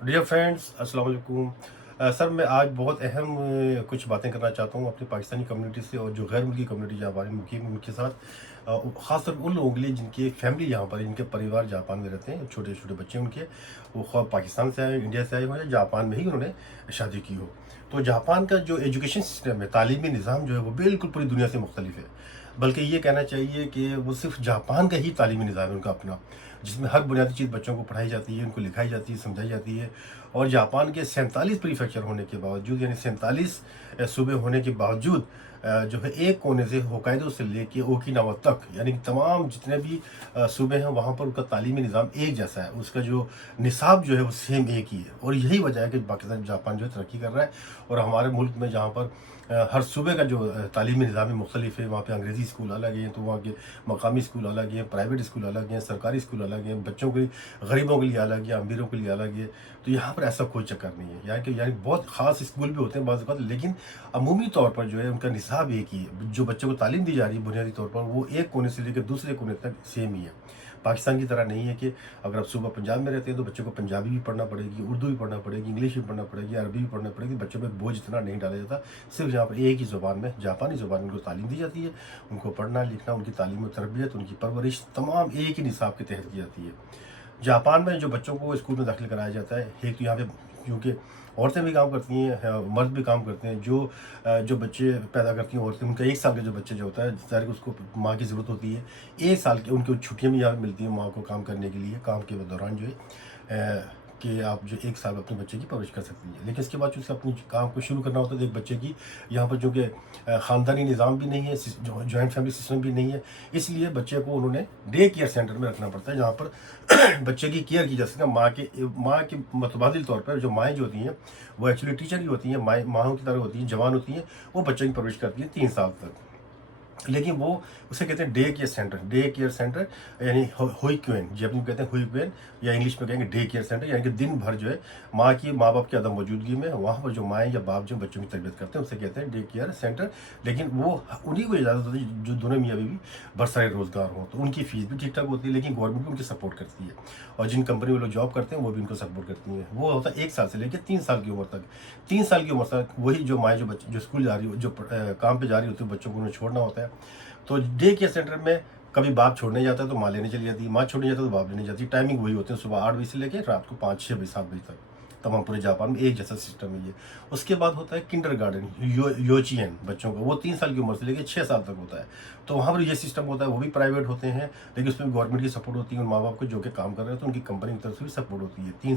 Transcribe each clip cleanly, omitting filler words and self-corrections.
Dear friends, अस्सलाम वालेकुम। Sir, मैं आज बहुत अहम कुछ बातें करना चाहता हूँ अपनी पाकिस्तानी कम्युनिटी से और जो गैर मुल्की कम्युनिटी जहाँ हमारी मुकीम उनके साथ। ख़ासतौर उन लोगों के लिए जिनकी फैमिली यहाँ पर, जिनके परिवार जापान में रहते हैं, छोटे छोटे बच्चे उनके, वो ख़्वाह पाकिस्तान से आए, इंडिया से आए हों या जापान में ही उन्होंने शादी की हो। तो जापान का जो एजुकेशन सिस्टम है, तालीमी निज़ाम जो है, वो बिल्कुल पूरी दुनिया से मुख्तलिफ है। बल्कि ये कहना चाहिए कि वो सिर्फ जापान का ही तालीमी निज़ाम है उनका अपना, जिसमें हर बुनियादी चीज़ बच्चों को पढ़ाई जाती है, उनको लिखाई जाती है, समझाई जाती है। और जापान के 47 प्रीफेक्चर होने के बावजूद, यानी 47 सूबे होने के बावजूद, जो है एक कोने से होकाइडो से लेके ओकिनावा तक, यानी कि तमाम जितने भी सूबे हैं, वहाँ पर उनका तालीमी निज़ाम एक जैसा है। उसका जो निसाब जो है वो सेम एक ही है। और यही वजह है कि पाकिस्तान जापान जो है तरक्की कर रहा है। और हमारे मुल्क में जहाँ पर हर सूबे का जो तालीमी निज़ाम है मुख्तलिफ है। वहाँ पे अंग्रेज़ी स्कूल अलग हैं, तो वहाँ के मकामी स्कूल अलग हैं, प्राइवेट स्कूल अलग हैं, सरकारी स्कूल अलग हैं, बच्चों के गरीबों के लिए अलग है, अमीरों के लिए अलग है। तो यहाँ पर ऐसा कोई चक्कर नहीं है। यानी बहुत ख़ास स्कूल भी होते हैं बाज़ औक़ात, लेकिन अमूमी तौर पर जो है उनका निसाब एक ही है। जो बच्चों को तालीम दी जा रही है बुनियादी तौर पर, वो एक कोने से लेकर दूसरे कोने तक सेम ही है। पाकिस्तान की तरह नहीं है कि अगर आप सूबा पंजाब में रहते हैं तो बच्चों को पंजाबी भी पढ़ना पड़ेगी, उर्दू भी पढ़ना पड़ेगी, इंग्लिश भी पढ़ना पड़ेगी, अरबी भी पढ़ना पड़ेगी। बच्चों पे बोझ इतना नहीं डाला जाता। सिर्फ यहाँ पर एक ही ज़ुबान में, जापानी ज़ुबान में उनको तालीम दी जाती है। उनको पढ़ना लिखना, उनकी तालीम और तरबियत, उनकी परवरिश तमाम एक ही निसाब के तहत की जाती है। जापान में जो बच्चों को स्कूल में दाखिल कराया जाता है, एक तो यहाँ पे क्योंकि औरतें भी काम करती हैं, मर्द भी काम करते हैं। जो बच्चे पैदा करती हैं औरतें, उनका 1 साल का जो बच्चा जो होता है, ज़ाहिर है उसको माँ की ज़रूरत होती है। 1 साल की उनको छुट्टियाँ भी यहाँ पे मिलती हैं माँ को काम करने के लिए, काम के दौरान जो है कि आप जो 1 साल अपने बच्चे की परवरिश कर सकती हैं। लेकिन इसके बाद जो उसका अपनी काम को शुरू करना होता है तो एक बच्चे की, यहाँ पर जो कि ख़ानदानी निज़ाम भी नहीं है, जॉइंट फैमिली सिस्टम भी नहीं है, इसलिए बच्चे को उन्होंने डे केयर सेंटर में रखना पड़ता है, जहाँ पर बच्चे की केयर की जा सकती है। माँ के मुतबादिल तौर पर जो माएँ जो होती हैं, वो एक्चुअली टीचर ही होती हैं, माँओं की तरह होती हैं, जवान होती हैं। वो बच्चे की परवरिश करती हैं 3 साल तक। लेकिन वो उसे कहते हैं डे केयर सेंटर, यानी हुईक्वेन, जैपनीज में कहते हैं हुईक्वेन, या इंग्लिश में कहेंगे डे केयर सेंटर। यानी कि दिन भर जो है माँ बाप की अदम मौजूदगी में वहाँ पर जो माएँ या बाप जो बच्चों की तरबियत करते हैं, उसे कहते हैं डे केयर सेंटर। लेकिन वो उन्हीं को इजाज़त होती है जो दोनों मियाँ बीवी बरसरे रोज़गार हों, तो उनकी फ़ीस भी ठीक ठाक होती है, लेकिन गवर्नमेंट भी उनकी सपोर्ट करती है। और जिन कंपनी में लोग जॉब करते हैं वो भी उनको सपोर्ट करती हैं। वो होता है 1 साल से लेकर 3 साल की उम्र तक। 3 साल की उम्र तक वही जो माएँ, जो बच्चे जो स्कूल जा रही हो, काम पे जा रही होती है, बच्चों को उन्हें छोड़ना होता है। तो डे केयर सेंटर में कभी बाप छोड़ने जाता है तो माँ लेने चली जाती है, माँ छोड़ने जाता है तो बाप लेने जाती है। टाइमिंग वही होती है, सुबह 8 बजे से लेकर रात को 5-6 बजे 7 बजे तक। तमाम पूरे जापान में एक जैसा सिस्टम है ये। उसके बाद होता है किंडरगार्टन, योचियन बच्चों का, वो 3 साल की उम्र से लेकर 6 साल तक होता है। तो वहाँ पर ये सिस्टम होता है, वो भी प्राइवेट होते हैं, लेकिन उसमें गवर्नमेंट की सपोर्ट होती है। उन माँ बाप को जो कि काम कर रहे होते हैं, उनकी कंपनी की तरफ से भी सपोर्ट होती है। 6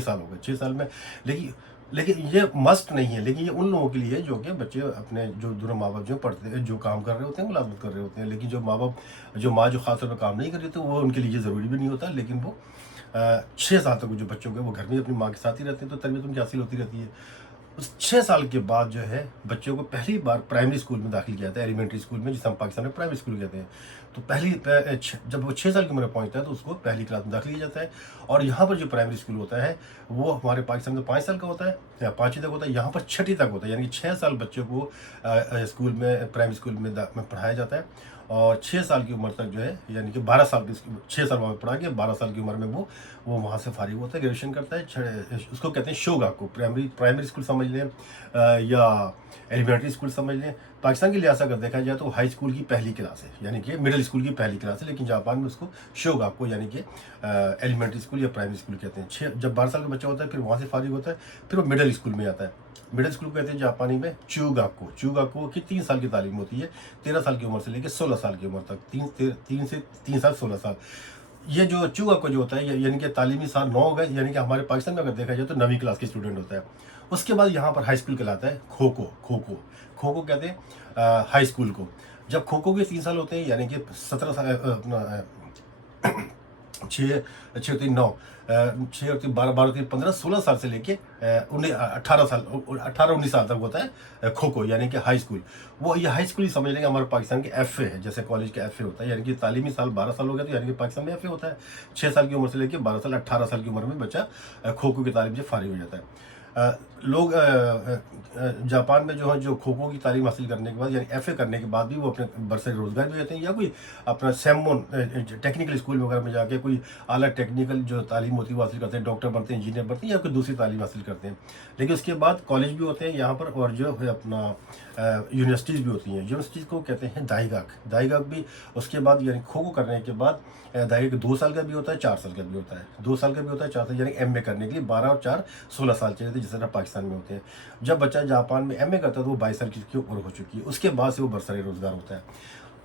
साल हो गए, 6 साल में। लेकिन लेकिन ये मस्ट नहीं है, लेकिन ये उन लोगों के लिए है जो कि बच्चे अपने, जो दोनों माँ बाप जो पढ़ते हैं, जो काम कर रहे होते हैं, मुलाजमत कर रहे होते हैं। लेकिन जो माँ जो खास तौर पर काम नहीं कर रही, तो वो उनके लिए ये ज़रूरी भी नहीं होता। लेकिन वो 6 साल तक जो बच्चों के, वो घर में अपनी माँ के साथ ही रहते हैं, तो तरबियत उनकी हासिल होती रहती है। उस 6 साल के बाद जो है बच्चों को पहली बार प्राइमरी स्कूल में दाखिल किया जाता है, एलिमेंट्री स्कूल में, जिसे हम पाकिस्तान में प्राइमरी स्कूल कहते हैं। तो जब वो 6 साल की उम्र में पहुंचता है तो उसको पहली क्लास में दाखिल किया जाता है। और यहाँ पर जो प्राइमरी स्कूल होता है, वो हमारे पाकिस्तान में 5 साल का होता है या 5वीं तक होता है, यहाँ पर 6वीं तक होता है। यानी कि 6 साल बच्चों को स्कूल में, प्राइमरी स्कूल में पढ़ाया जाता है। और 6 साल की उम्र तक जो है, यानी कि 12 साल की, 6 साल वहाँ पे पढ़ा के 12 साल की उम्र में वो वहाँ से फारिग होता है, ग्रेजुएशन करता है। उसको कहते हैं शोगाकू। प्राइमरी स्कूल समझ लें या एलिमेंट्री स्कूल समझ लें। पाकिस्तान के लिहाज से अगर देखा जाए तो हाई स्कूल की पहली क्लास है, यानी कि मिडिल स्कूल की पहली क्लास है। लेकिन जापान में उसको शोगाकू, यानी कि एलिमेंट्री स्कूल या प्राइमरी स्कूल कहते हैं। जब 12 साल का बच्चा होता है, फिर वहाँ से फारिग होता है, फिर वो मिडिल स्कूल में आता है। मिडिल स्कूल को कहते हैं जापानी में चूगाकू। चूगाकू की 3 साल की तालीम होती है, 13 साल की उम्र से लेकर 16 साल की उम्र तक। 3 साल 16 साल। ये जो चूगाकू जो होता है, यानी कि तालीमी साल 9 हो गए, यानी कि हमारे पाकिस्तान में अगर देखा जाए तो 9वीं क्लास के स्टूडेंट होता है। उसके बाद यहाँ पर हाई स्कूल कहलाता है खो खो कहते हैं हाई स्कूल को। जब खो खो के 3 साल होते हैं, यानी कि 17 साल, अपना 6 6 और 3 9, 6 और 3 12, 12 और 3 15, 16 साल से लेके 18 साल, 18-19 साल तक होता है खो खो, यानी कि हाई स्कूल। वो ये हाई स्कूल ही समझ लेंगे, हमारे पाकिस्तान के एफ ए है, जैसे कॉलेज के एफ ए होता है। यानी कि तालीमी साल 12 साल हो गया, तो यानी कि पाकिस्तान में एफ ए होता है। 6 साल की उम्र से लेकर 12 साल, 18 साल की उम्र में बच्चा खो खो की तालीम से फारिग हो जाता है। لوگ جاپان میں جو ہے جو کھوکھو کی تعلیم حاصل کرنے کے بعد یعنی ایف اے کرنے کے بعد بھی وہ اپنے برسری روزگار بھی ہوتے ہیں، یا کوئی اپنا سیمون ٹیکنیکل اسکول وغیرہ میں جا کے کوئی اعلیٰ ٹیکنیکل جو تعلیم ہوتی ہے وہ حاصل کرتے ہیں، ڈاکٹر بنتے ہیں، انجینئر بنتے ہیں، یا کوئی دوسری تعلیم حاصل کرتے ہیں. لیکن اس کے بعد کالج بھی ہوتے ہیں یہاں پر، اور جو ہے اپنا یونیورسٹیز بھی ہوتی ہیں. یونیورسٹیز کو کہتے ہیں دائیگاک بھی. اس کے بعد یعنی کھوکھو کرنے کے بعد دائیگاک 2 سال کا بھی ہوتا ہے، 4 سال کا بھی ہوتا ہے. 2 سال کا بھی ہوتا ہے، 4 سال یعنی ایم اے کرنے کے لیے 12 اور 4 16 سال چاہیے تھے، جس طرح پاکستان میں ہوتے ہیں. جب بچہ جاپان میں ایم اے کرتا ہے تو وہ 22 سال کی عمر ہو چکی ہے. اس کے بعد سے وہ برسری روزگار ہوتا ہے.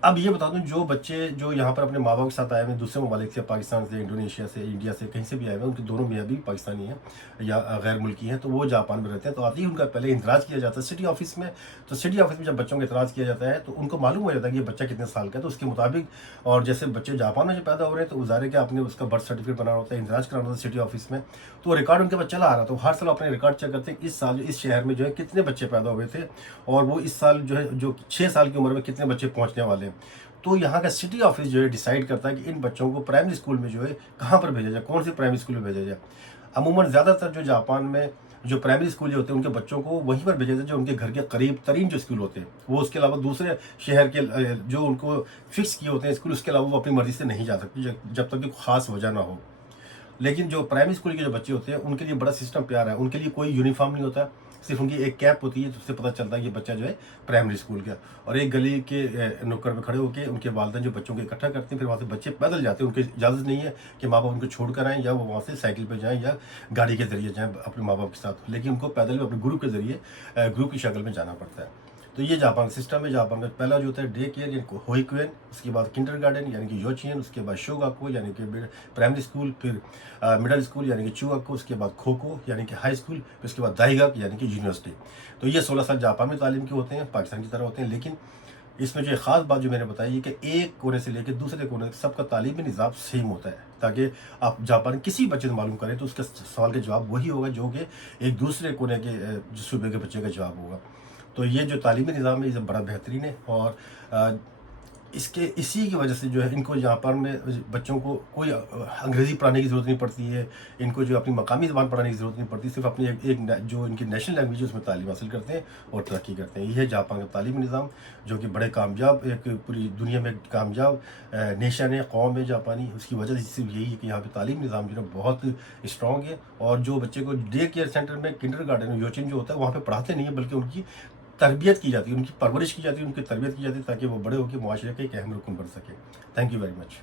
اب یہ بتا دوں، جو بچے جو یہاں پر اپنے ماں باپ کے ساتھ آئے ہوئے ہیں دوسرے ممالک سے، پاکستان سے، انڈونیشیا سے، انڈیا سے، کہیں سے بھی آئے ہوئے ہیں، ان کے دونوں میاں بھی پاکستانی ہیں یا غیر ملکی ہیں، تو وہ جاپان میں رہتے ہیں. تو آتے ہی ان کا پہلے اندراج کیا جاتا ہے سٹی آفس میں. تو سٹی آفس میں جب بچوں کا اندراج کیا جاتا ہے تو ان کو معلوم ہو جاتا ہے کہ یہ بچہ کتنے سال کا ہے. تو اس کے مطابق، اور جیسے بچے جاپان میں جو پیدا ہو رہے ہیں تو ظاہر ہے کہ آپ نے اس کا برتھ سرٹیفکیٹ بنانا ہوتا ہے، اندراج کرانا ہوتا ہے سٹی آفس میں. تو ریکارڈ ان کے پاس چلا آ رہا. تو ہر سال اپنے ریکارڈ چیک کرتے ہیں اس سال اس شہر میں جو ہے کتنے بچے پیدا ہوئے تھے، اور وہ اس سال جو ہے جو 6 سال کی عمر میں کتنے بچے پہنچنے والے ہیں. تو یہاں کا سٹی آفس جو ہے ڈیسائیڈ کرتا ہے کہ ان بچوں کو پرائمری اسکول میں جو ہے کہاں پر بھیجا جائے، کون سی پرائمری اسکول میں بھیجا جائے. عموماً زیادہ تر جو جاپان میں جو پرائمری اسکول جو ہوتے ہیں ان کے بچوں کو وہیں پر بھیجا جاتا ہے جو ان کے گھر کے قریب ترین جو اسکول ہوتے ہیں. وہ اس کے علاوہ دوسرے شہر کے جو ان کو فکس کیے ہوتے ہیں اسکول، اس کے علاوہ وہ اپنی مرضی سے نہیں جا سکتے جب تک کہ خاص وجہ نہ ہو. لیکن جو پرائمری اسکول کے جو بچے ہوتے ہیں ان کے لیے بڑا سسٹم پیارا ہے. ان کے لیے کوئی یونیفارم نہیں ہوتا، صرف ان کی ایک کیپ ہوتی ہے، جس سے پتہ چلتا ہے کہ یہ بچہ جو ہے پرائمری اسکول کا. اور ایک گلی کے نکڑ میں کھڑے ہو کے ان کے والدین جو بچوں کو اکٹھا کرتے ہیں، پھر وہاں سے بچے پیدل جاتے ہیں. ان کی اجازت نہیں ہے کہ ماں باپ ان کو چھوڑ کر آئیں، یا وہ وہاں سے سائیکل پہ جائیں یا گاڑی کے ذریعے جائیں اپنے ماں باپ کے ساتھ. لیکن ان کو پیدل اپنے گروپ کے ذریعے گروپ کی شکل میں جانا پڑتا ہے. تو یہ جاپان کا سسٹم ہے. جاپان کا پہلا جو ہوتا ہے ڈے کیئر یعنی ہوئیکوین، اس کے بعد کنڈر گارڈن یعنی کہ یوچین، اس کے بعد شوگاکو یعنی کہ پرائمری اسکول، پھر مڈل اسکول یعنی کہ چوگاکو، اس کے بعد کھوکھو یعنی کہ ہائی اسکول، پھر اس کے بعد دائیگاک یعنی کہ یونیورسٹی. تو یہ 16 سال جاپان میں تعلیم کے ہوتے ہیں، پاکستان کی طرح ہوتے ہیں. لیکن اس میں جو ایک خاص بات جو میں نے بتائی ہے کہ ایک کونے سے لے کے دوسرے کونے تک سب کا تعلیمی نظام سیم ہوتا ہے، تاکہ آپ جاپان کسی بچے سے معلوم کریں تو اس کے سوال کا جواب وہی ہوگا جو کہ ایک دوسرے کونے کے صوبے کے بچے کا جواب ہوگا. تو یہ جو تعلیمی نظام ہے یہ بڑا بہترین ہے. اور اسی کی وجہ سے جو ہے ان کو جاپان میں بچوں کو کوئی انگریزی پڑھانے کی ضرورت نہیں پڑتی ہے. ان کو جو اپنی مقامی زبان پڑھانے کی ضرورت نہیں پڑتی، صرف اپنی ایک جو ان کی نیشنل لینگویج ہے اس میں تعلیم حاصل کرتے ہیں اور ترقی کرتے ہیں. یہ ہے جاپان کا تعلیمی نظام، جو کہ بڑے کامیاب، ایک پوری دنیا میں کامیاب نیشن ہے، قوم ہے جاپانی. اس کی وجہ صرف یہی ہے کہ یہاں پہ تعلیمی نظام جو ہے بہت اسٹرانگ ہے. اور جو بچے کو ڈے کیئر سینٹر میں کنڈر گارڈن یوچن جو ہوتا ہے وہاں پہ پڑھاتے نہیں ہیں، بلکہ ان کی تربیت کی جاتی ہے، ان کی پرورش کی جاتی ہے، ان کی تربیت کی جاتی ہے، تاکہ وہ بڑے ہو کے معاشرے کے ایک اہم رکن بن سکے. Thank you very much.